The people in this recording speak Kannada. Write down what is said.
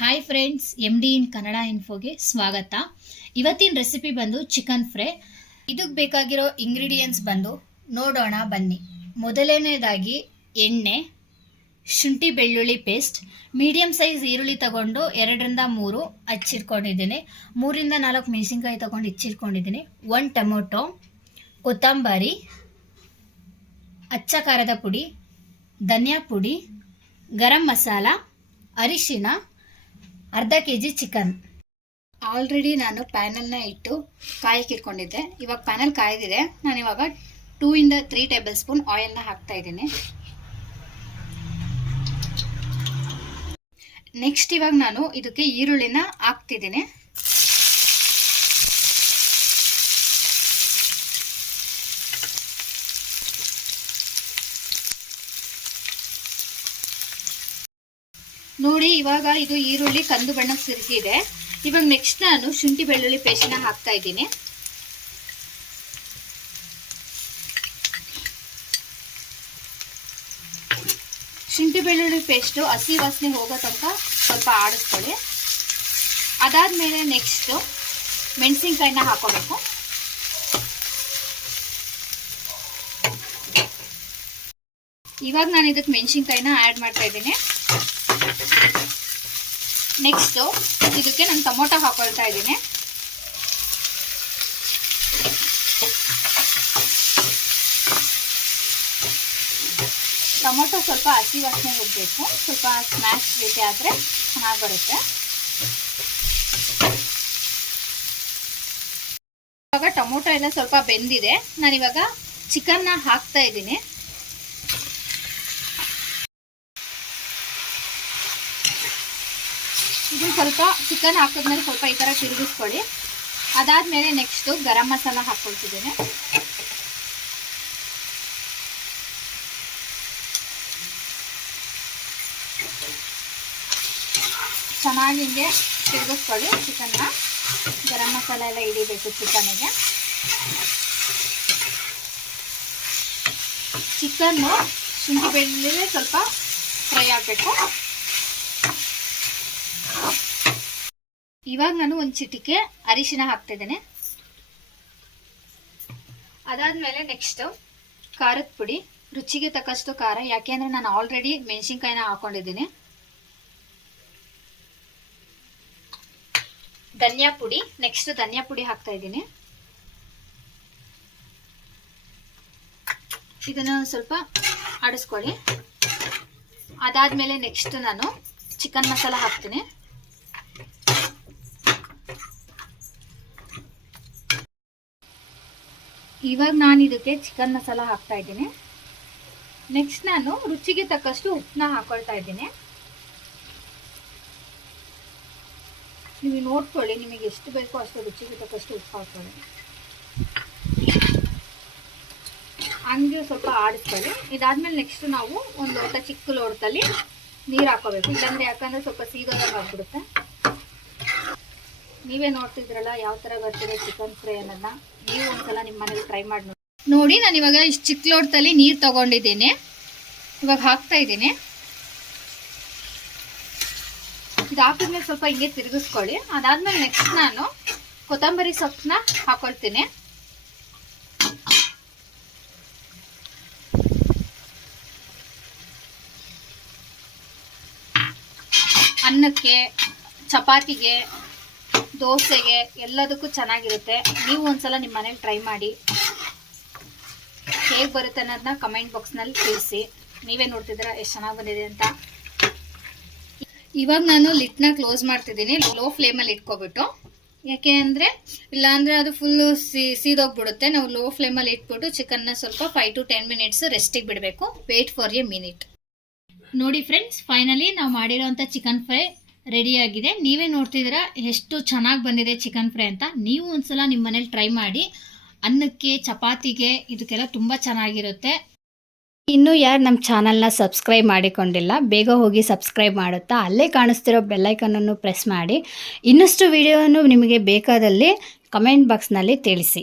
ಹಾಯ್ ಫ್ರೆಂಡ್ಸ್, MD ಇನ್ ಕನ್ನಡ ಇನ್ಫೋಗೆ ಸ್ವಾಗತ. ಇವತ್ತಿನ ರೆಸಿಪಿ ಬಂದು ಚಿಕನ್ ಫ್ರೈ. ಇದಕ್ಕೆ ಬೇಕಾಗಿರೋ ಇಂಗ್ರೀಡಿಯೆಂಟ್ಸ್ ಬಂದು ನೋಡೋಣ ಬನ್ನಿ. ಮೊದಲನೇದಾಗಿ ಎಣ್ಣೆ, ಶುಂಠಿ ಬೆಳ್ಳುಳ್ಳಿ ಪೇಸ್ಟ್, ಮೀಡಿಯಂ ಸೈಜ್ ಈರುಳ್ಳಿ ತಗೊಂಡು 2ರಿಂದ 3 ಹಚ್ಚಿಟ್ಕೊಂಡಿದ್ದೀನಿ. 3ರಿಂದ 4 ಮೆಣಸಿನ್ಕಾಯಿ ತಗೊಂಡು ಹೆಚ್ಚಿಟ್ಕೊಂಡಿದ್ದೀನಿ. 1 ಟೊಮೊಟೊ, ಕೊತ್ತಂಬರಿ, ಅಚ್ಚ ಖಾರದ ಪುಡಿ, ಧನಿಯಾ ಪುಡಿ, ಗರಂ ಮಸಾಲ, ಅರಿಶಿನ, ಅರ್ಧ kg ಚಿಕನ್. ಆಲ್ರೆಡಿ ನಾನು ಪ್ಯಾನಲ್ನ ಇಟ್ಟು ಕಾಯಕ್ಕೆ ಇಟ್ಕೊಂಡಿದ್ದೆ. ಇವಾಗ ಪ್ಯಾನಲ್ ಕಾಯ್ದಿದೆ. ನಾನು ಇವಾಗ 2ರಿಂದ 3 ಟೇಬಲ್ ಸ್ಪೂನ್ ಆಯಿಲ್ನ ಹಾಕ್ತಾ ಇದ್ದೀನಿ. ನೆಕ್ಸ್ಟ್ ಇವಾಗ ನಾನು ಇದಕ್ಕೆ ಈರುಳ್ಳಿನ ಹಾಕ್ತಿದ್ದೀನಿ. ನೋಡಿ, ಇವಾಗ ಇದು ಈರುಳ್ಳಿ ಕಂದು ಬಣ್ಣಕ್ಕೆ ತಿರುಗಿದೆ. ಇವಾಗ ನೆಕ್ಸ್ಟ್ ನಾನು ಶುಂಠಿ ಬೆಳ್ಳುಳ್ಳಿ ಪೇಸ್ಟ್ನ ಹಾಕ್ತಾ ಇದ್ದೀನಿ. ಶುಂಠಿ ಬೆಳ್ಳುಳ್ಳಿ ಪೇಸ್ಟು ಹಸಿ ವಾಸನೆ ಹೋಗೋ ತನಕ ಸ್ವಲ್ಪ ಆಡಿಸ್ಕೊಳ್ಳಿ. ಅದಾದ್ಮೇಲೆ ನೆಕ್ಸ್ಟ್ ಮೆಣಸಿನ್ಕಾಯಿನ ಹಾಕೋಬೇಕು. ಇವಾಗ ನಾನು ಇದಕ್ಕೆ ಮೆಣಸಿನ್ಕಾಯಿನ ಆ್ಯಡ್ ಮಾಡ್ತಾ ಇದ್ದೀನಿ. ನೆಕ್ಸ್ಟ್ ಇದಕ್ಕೆ ನಾನು ಟೊಮೊಟೊ ಹಾಕೊಳ್ತಾ ಇದ್ದೀನಿ. ಟೊಮೊಟೊ ಸ್ವಲ್ಪ ಹಸಿ ವಾಸನೆ ಹೋಗಬೇಕು. ಸ್ವಲ್ಪ ಸ್ಮ್ಯಾಶ್ ರೀತಿ ಆದರೆ ಚೆನ್ನಾಗಿ ಬರುತ್ತೆ. ಇವಾಗ ಟೊಮೊಟೊ ಎಲ್ಲ ಸ್ವಲ್ಪ ಬೆಂದಿದೆ. ನಾನಿವಾಗ ಚಿಕನ್ನ ಹಾಕ್ತಾ ಇದ್ದೀನಿ. ಇದು ಸ್ವಲ್ಪ ಚಿಕನ್ ಹಾಕಿದ್ಮೇಲೆ ಸ್ವಲ್ಪ ಈ ಥರ ತಿರುಗಿಸ್ಕೊಳ್ಳಿ. ಅದಾದಮೇಲೆ ನೆಕ್ಸ್ಟು ಗರಂ ಮಸಾಲ ಹಾಕ್ಕೊಳ್ತಿದ್ದೀನಿ. ಚೆನ್ನಾಗಿ ಹಿಂಗೆ ತಿರುಗಿಸ್ಕೊಳ್ಳಿ ಚಿಕನ್ನ. ಗರಂ ಮಸಾಲ ಎಲ್ಲ ಹಿಡಿಬೇಕು ಚಿಕನ್ನಿಗೆ. ಚಿಕನ್ನು ಶುಂಠಿ ಬೆಳ್ಳುಳ್ಳಿ ಸ್ವಲ್ಪ ಫ್ರೈ ಆಗಬೇಕು. ಇವಾಗ ನಾನು ಒಂದು ಚಿಟಿಕೆ ಅರಿಶಿನ ಹಾಕ್ತಾ ಇದ್ದೇನೆ. ಅದಾದ್ಮೇಲೆ ನೆಕ್ಸ್ಟ್ ಖಾರದ ಪುಡಿ, ರುಚಿಗೆ ತಕ್ಕಷ್ಟು ಖಾರ, ಯಾಕೆಂದ್ರೆ ನಾನು ಆಲ್ರೆಡಿ ಮೆಣಸಿನ್ಕಾಯಿನ ಹಾಕೊಂಡಿದ್ದೀನಿ. ಧನಿಯಾ ಪುಡಿ, ನೆಕ್ಸ್ಟ್ ಧನಿಯಾ ಪುಡಿ ಹಾಕ್ತಾ ಇದ್ದೀನಿ. ಇದನ್ನ ಸ್ವಲ್ಪ ಆಡಿಸ್ಕೊಳ್ಳಿ. ಅದಾದ್ಮೇಲೆ ನೆಕ್ಸ್ಟ್ ನಾನು ಚಿಕನ್ ಮಸಾಲ ಹಾಕ್ತೀನಿ. ಇವಾಗ ನಾನು ಇದಕ್ಕೆ ಚಿಕನ್ ಮಸಾಲ ಹಾಕ್ತಾ ಇದ್ದೀನಿ. ನೆಕ್ಸ್ಟ್ ನಾನು ರುಚಿಗೆ ತಕ್ಕಷ್ಟು ಉಪ್ಪನ್ನ ಹಾಕೊಳ್ತಾ ಇದ್ದೀನಿ. ನೀವು ನೋಡ್ಕೊಳ್ಳಿ, ನಿಮಗೆ ಎಷ್ಟು ಬೇಕೋ ಅಷ್ಟು ರುಚಿಗೆ ತಕ್ಕಷ್ಟು ಉಪ್ಪು ಹಾಕೊಳ್ಳಿ. ಹಂಗೆ ಸ್ವಲ್ಪ ಆಡಿಸ್ಕೊಳ್ಳಿ. ಇದಾದ್ಮೇಲೆ ನೆಕ್ಸ್ಟ್ ನಾವು ಒಂದು ಲೋಟ ಚಿಕ್ಕ ಲೋಟದಲ್ಲಿ ನೀರು ಹಾಕೋಬೇಕು. ಇಲ್ಲಾಂದ್ರೆ ಯಾಕಂದ್ರೆ ಸ್ವಲ್ಪ ಸೀದೋದಂಗೆ ಆಗ್ಬಿಡುತ್ತೆ. ನೀವೇ ನೋಡ್ತಿದ್ರಲ್ಲ ಯಾವ ಥರ ಬರ್ತಿದೆ ಚಿಕನ್ ಫ್ರೈ ಅನ್ನೋದನ್ನ. ನೀವು ಒಂದ್ಸಲ ನಿಮ್ಮ ಮನೇಲಿ ಟ್ರೈ ಮಾಡಿ ನೋಡಿ. ನಾನು ಇವಾಗ ಇಷ್ಟು ಚಿಕ್ಕ ಲೋಟದಲ್ಲಿ ನೀರು ತಗೊಂಡಿದ್ದೀನಿ. ಇವಾಗ ಹಾಕ್ತಾ ಇದ್ದೀನಿ. ಇದು ಹಾಕಿದ್ಮೇಲೆ ಸ್ವಲ್ಪ ಹಿಂಗೆ ತಿರುಗಿಸ್ಕೊಳ್ಳಿ. ಅದಾದ್ಮೇಲೆ ನೆಕ್ಸ್ಟ್ ನಾನು ಕೊತ್ತಂಬರಿ ಸೊಪ್ಪನ್ನ ಹಾಕೊಳ್ತೀನಿ. ಅನ್ನಕ್ಕೆ, ಚಪಾತಿಗೆ, ದೋಸೆಗೆ ಎಲ್ಲದಕ್ಕೂ ಚೆನ್ನಾಗಿರುತ್ತೆ. ನೀವು ಒಂದ್ಸಲ ನಿಮ್ಮ ಮನೇಲಿ ಟ್ರೈ ಮಾಡಿ. ಹೇಗೆ ಬರುತ್ತೆ ಅನ್ನೋದನ್ನ ಕಮೆಂಟ್ ಬಾಕ್ಸ್ನಲ್ಲಿ ತಿಳಿಸಿ. ನೀವೇ ನೋಡ್ತಿದ್ದೀರಾ ಎಷ್ಟು ಚೆನ್ನಾಗಿ ಬಂದಿದೆ ಅಂತ. ಇವಾಗ ನಾನು ಲಿಡ್ನ ಕ್ಲೋಸ್ ಮಾಡ್ತಿದ್ದೀನಿ, ಲೋ ಫ್ಲೇಮಲ್ಲಿ ಇಟ್ಕೊಬಿಟ್ಟು. ಯಾಕೆ ಅಂದರೆ ಇಲ್ಲಾಂದರೆ ಅದು ಫುಲ್ಲು ಸೀದೋಗ್ಬಿಡುತ್ತೆ. ನಾವು ಲೋ ಫ್ಲೇಮಲ್ಲಿ ಇಟ್ಬಿಟ್ಟು ಚಿಕನ್ನ ಸ್ವಲ್ಪ 5 to 10 minutes ರೆಸ್ಟಿಗೆ ಬಿಡಬೇಕು. Wait for a minute. ನೋಡಿ ಫ್ರೆಂಡ್ಸ್, ಫೈನಲಿ ನಾವು ಮಾಡಿರೋಂಥ ಚಿಕನ್ ಫ್ರೈ ರೆಡಿ ಆಗಿದೆ. ನೀವೇ ನೋಡ್ತಿದ್ದೀರಾ ಎಷ್ಟು ಚೆನ್ನಾಗಿ ಬಂದಿದೆ ಚಿಕನ್ ಫ್ರೈ ಅಂತ. ನೀವು ಒಂದ್ಸಲ ನಿಮ್ಮ ಮನೇಲಿ ಟ್ರೈ ಮಾಡಿ. ಅನ್ನಕ್ಕೆ, ಚಪಾತಿಗೆ ಇದಕ್ಕೆಲ್ಲ ತುಂಬ ಚೆನ್ನಾಗಿರುತ್ತೆ. ಇನ್ನೂ ಯಾರು ನಮ್ಮ ಚಾನಲ್ನ ಸಬ್ಸ್ಕ್ರೈಬ್ ಮಾಡಿಕೊಂಡಿಲ್ಲ, ಬೇಗ ಹೋಗಿ ಸಬ್ಸ್ಕ್ರೈಬ್ ಮಾಡುತ್ತಾ ಅಲ್ಲೇ ಕಾಣಿಸ್ತಿರೋ ಬೆಲ್ಲೈಕನನ್ನು ಪ್ರೆಸ್ ಮಾಡಿ. ಇನ್ನಷ್ಟು ವಿಡಿಯೋವನ್ನು ನಿಮಗೆ ಬೇಕಾದಲ್ಲಿ ಕಮೆಂಟ್ ಬಾಕ್ಸ್ನಲ್ಲಿ ತಿಳಿಸಿ.